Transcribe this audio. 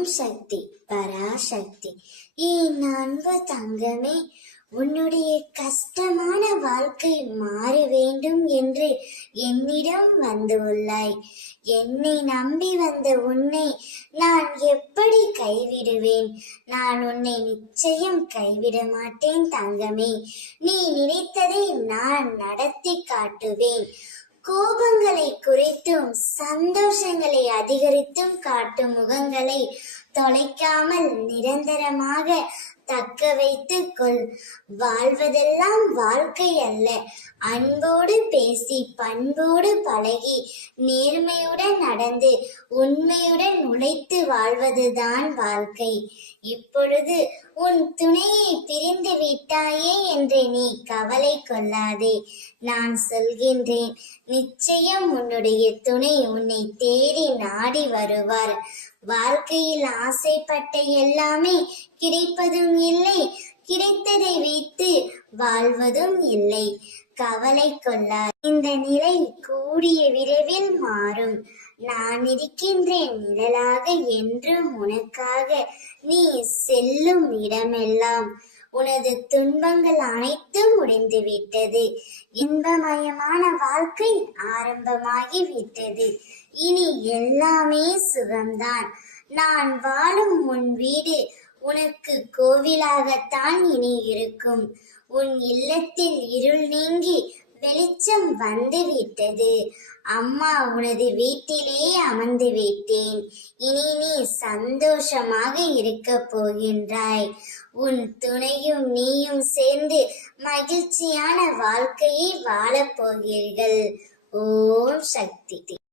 ஓம் சக்தி பராசக்தி. என் அன்பு தங்கமே, உன்னுடைய கஷ்டமான வாழ்க்கை மாற வேண்டும் என்று என்னிடம் வந்துள்ளாய். என்னை நம்பி வந்த உன்னை நான் எப்படி கைவிடுவேன்? நான் உன்னை நிச்சயம் கைவிட மாட்டேன் தங்கமே. நீ நினைத்ததை நான் நடத்தி காட்டுவேன். கோபங்களை குறைத்தும் சந்தோஷங்களை அதிகரித்தும் காட்டும் முகங்களை தொலைக்காமல் நிரந்தரமாக தக்க வைத்துக் கொள். வாழ்வதெல்லாம் வாழ்க்கை அல்ல. அன்போடு பேசி பண்போடு பழகி நேர்மையுடன் நடந்து உண்மையுடன் உழைத்து வாழ்வதுதான் வாழ்க்கை. இப்பொழுது உன் துணையை பிரிந்து விட்டாயே என்று நீ கவலை கொள்ளாதே. நான் சொல்கின்றேன், நிச்சயம் உன்னுடைய துணை உன்னை தேடி நாடி வருவார். வாழ்க்கையில் ஆசைப்பட்ட எல்லாமே கிடைப்பதும் இல்லை, கிடைத்ததை வைத்து வாழ்வதும் இல்லை. கவலை கொள்ளார். இந்த நிலை கூடிய விரைவில் மாறும். நான் இருக்கின்றேன் நிழலாக என்றும் உனக்காக. நீ செல்லும் இடமெல்லாம் உனது துன்பங்கள் அனைத்தும் முடிந்து விட்டது. இன்பமயமான வாழ்க்கை ஆரம்பமாகி விட்டது. இனி எல்லாமே சுகம்தான். நான் வாழும் உன் வீடு உனக்கு கோவிலாகத்தான் இனி இருக்கும். உன் இல்லத்தில் இருள் நீங்கி வெளிச்சம் வந்து விட்டது. அம்மா உனது வீட்டிலே அமர்ந்து விட்டேன். இனி நீ சந்தோஷமாக இருக்க போகின்றாய். உன் துணையும் நீயும் சேர்ந்து மகிழ்ச்சியான வாழ்க்கையை வாழப் போகிறீர்கள். ஓம் சக்தி.